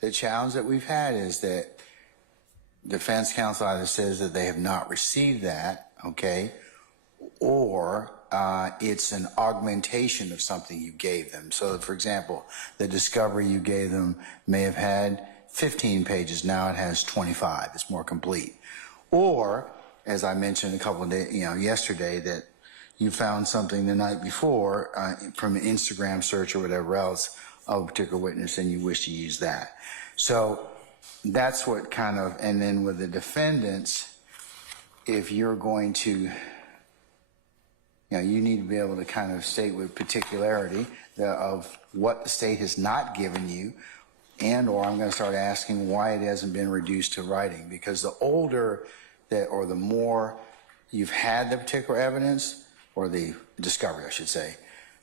the challenge that we've had is that defense counsel either says that they have not received that, okay, or it's an augmentation of something you gave them. So, for example, the discovery you gave them may have had 15 pages. Now it has 25. It's more complete. Or, as I mentioned a couple of days, yesterday, that you found something the night before from an Instagram search or whatever else of a particular witness, and you wish to use that. So that's what kind of, and then with the defendants, if you're going to, you need to be able to kind of state with particularity of what the state has not given you, and or I'm going to start asking why it hasn't been reduced to writing, because the older that, or the more you've had the particular evidence, or the discovery, I should say,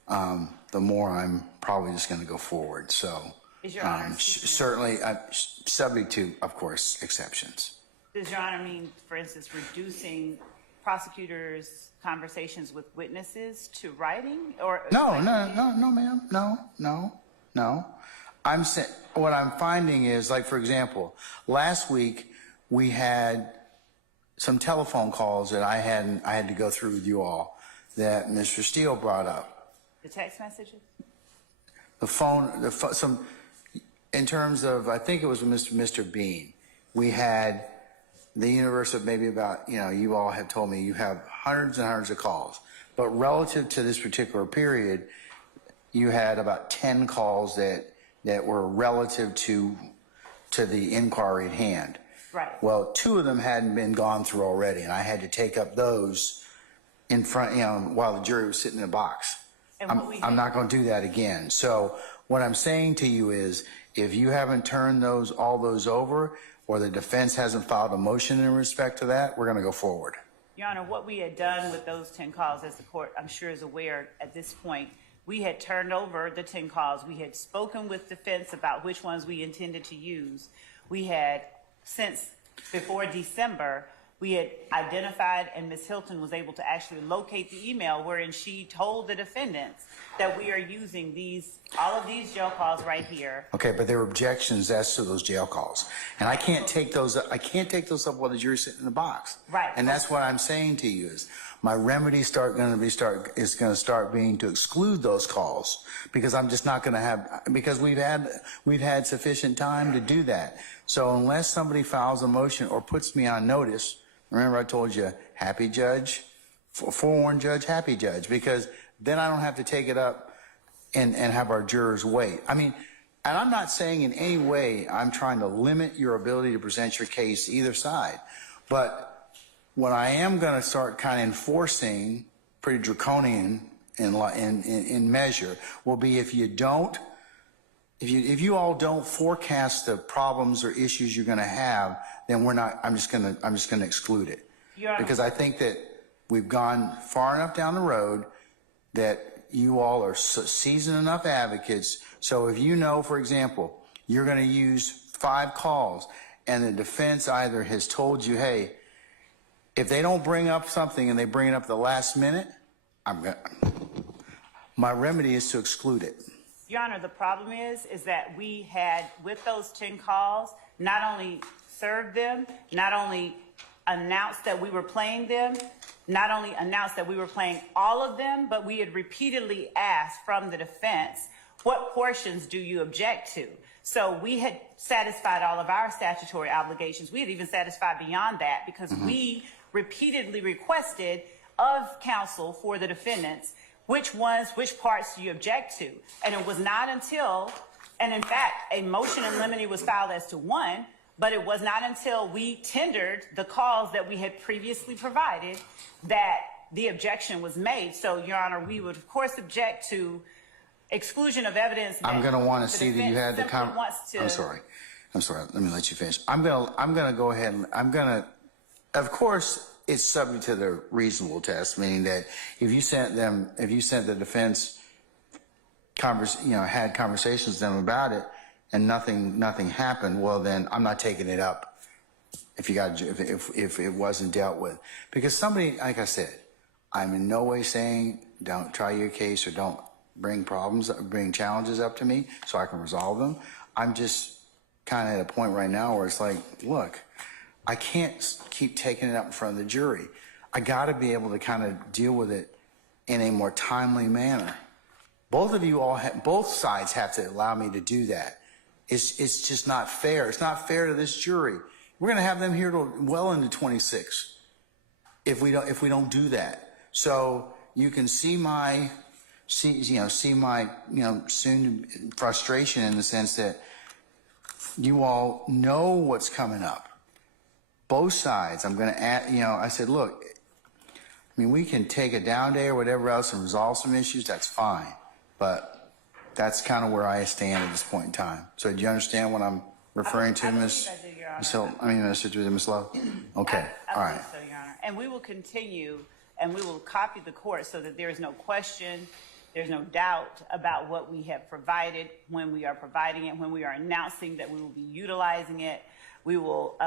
the more I'm probably just going to go forward. So is Your Honor certainly subject to, of course, exceptions. Does Your Honor mean, for instance, reducing prosecutors' conversations with witnesses to writing? Or no, ma'am, no. I'm saying, what I'm finding is, like, for example, last week we had some telephone calls that I had to go through with you all that Mr. Steele brought up. The text messages? The phone, some, in terms of, I think it was Mr. Bean. We had the universe of maybe about, you all have told me you have hundreds and hundreds of calls, but relative to this particular period, you had about 10 calls that were relative to the inquiry at hand. Right. Well, 2 of them hadn't been gone through already, and I had to take up those in front, while the jury was sitting in a box. I'm not going to do that again. So what I'm saying to you is, if you haven't turned all those over, or the defense hasn't filed a motion in respect to that, we're going to go forward. Your Honor, what we had done with those 10 calls, as the court, I'm sure, is aware at this point, we had turned over the 10 calls. We had spoken with defense about which ones we intended to use. We had, since before December, we had identified, and Ms. Hilton was able to actually locate the email wherein she told the defendants that we are using all of these jail calls right here. Okay, but there were objections as to those jail calls, and I can't take those up while the jury's sitting in the box. Right. And that's what I'm saying to you is, my remedy is going to start being to exclude those calls, because I'm just not going to have, because we've had sufficient time to do that. So unless somebody files a motion or puts me on notice, remember I told you, happy judge, forewarned judge, happy judge, because then I don't have to take it up and have our jurors wait. I mean, and I'm not saying in any way I'm trying to limit your ability to present your case either side, but what I am going to start kind of enforcing, pretty draconian in measure, will be if you all don't forecast the problems or issues you're going to have, then I'm just going to exclude it. Because I think that we've gone far enough down the road that you all are seasoned enough advocates. So if for example, you're going to use 5 calls and the defense either has told you, hey, if they don't bring up something and they bring it up at the last minute, my remedy is to exclude it. Your Honor, the problem is that we had, with those 10 calls, not only served them, not only announced that we were playing them, not only announced that we were playing all of them, but we had repeatedly asked from the defense, what portions do you object to? So we had satisfied all of our statutory obligations. We had even satisfied beyond that, because we repeatedly requested of counsel for the defendants, which parts do you object to? And it was not until, and in fact, a motion in limine was filed as to 1, but it was not until we tendered the calls that we had previously provided that the objection was made. So, Your Honor, we would, of course, object to exclusion of evidence. I'm going to want to see that you had the I'm sorry. Let me let you finish. I'm going to go ahead and of course, it's subject to the reasonable test, meaning that if you sent the defense had conversations with them about it and nothing happened, well, then I'm not taking it up if it wasn't dealt with. Because somebody, like I said, I'm in no way saying don't try your case or don't bring challenges up to me so I can resolve them. I'm just kind of at a point right now where it's like, look, I can't keep taking it up in front of the jury. I got to be able to kind of deal with it in a more timely manner. Both of you both sides have to allow me to do that. It's just not fair. It's not fair to this jury. We're going to have them here till well into 26 if we don't do that. So you can see my soon frustration in the sense that you all know what's coming up. Both sides. I'm going to add. I said, look. I mean, we can take a down day or whatever else and resolve some issues. That's fine, but that's kind of where I stand at this point in time. So, do you understand what I'm referring to, Ms. Hill? Ms. Love? Okay, all right. So, Your Honor, and we will continue, and we will copy the court so that there is no question, there's no doubt about what we have provided when we are providing it, when we are announcing that we will be utilizing it. We will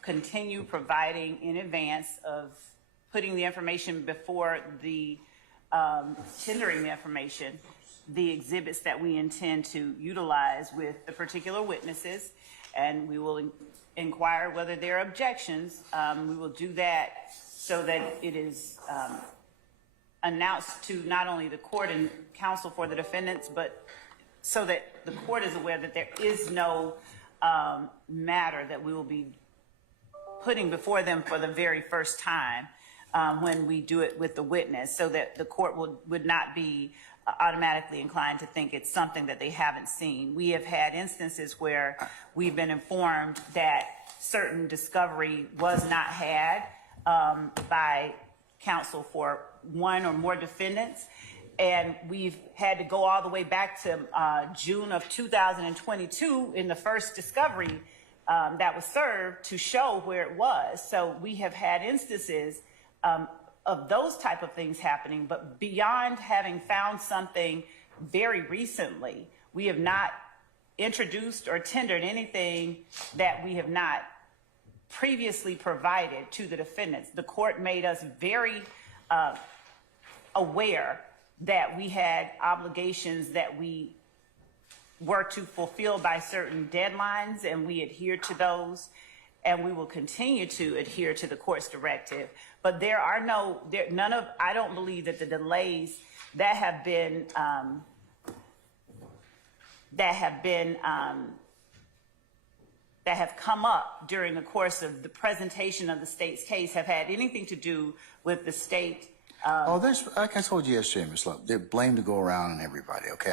continue providing in advance of putting the information before the tendering the information, the exhibits that we intend to utilize with the particular witnesses, and we will inquire whether there are objections. We will do that so that it is announced to not only the court and counsel for the defendants, but so that the court is aware that there is no matter that we will be putting before them for the very first time. When we do it with the witness, so that the court would not be automatically inclined to think it's something that they haven't seen. We have had instances where we've been informed that certain discovery was not had by counsel for one or more defendants, and we've had to go all the way back to June of 2022 in the first discovery that was served to show where it was. So we have had instances of those type of things happening, but beyond having found something very recently, we have not introduced or tendered anything that we have not previously provided to the defendants. The court made us very aware that we had obligations that we were to fulfill by certain deadlines, and we adhered to those, and we will continue to adhere to the court's directive. But there are I don't believe that the delays that have come up during the course of the presentation of the state's case have had anything to do with the state. There's, like I told you yesterday, Ms. Love, there's blame to go around on everybody, okay?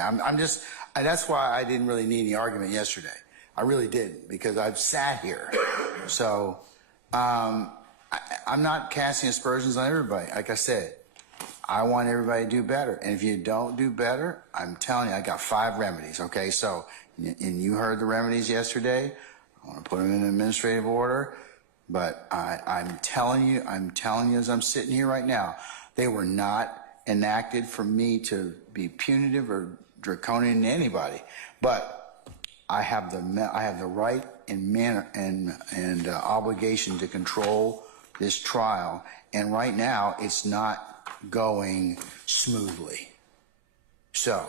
That's why I didn't really need any argument yesterday. I really didn't, because I've sat here. So, I'm not casting aspersions on everybody. Like I said, I want everybody to do better. And if you don't do better, I'm telling you, I got 5 remedies, okay? So, and you heard the remedies yesterday. I want to put them in administrative order. But I'm telling you as I'm sitting here right now, they were not enacted for me to be punitive or draconian to anybody. But I have the right and manner and obligation to control this trial, and right now it's not going smoothly. So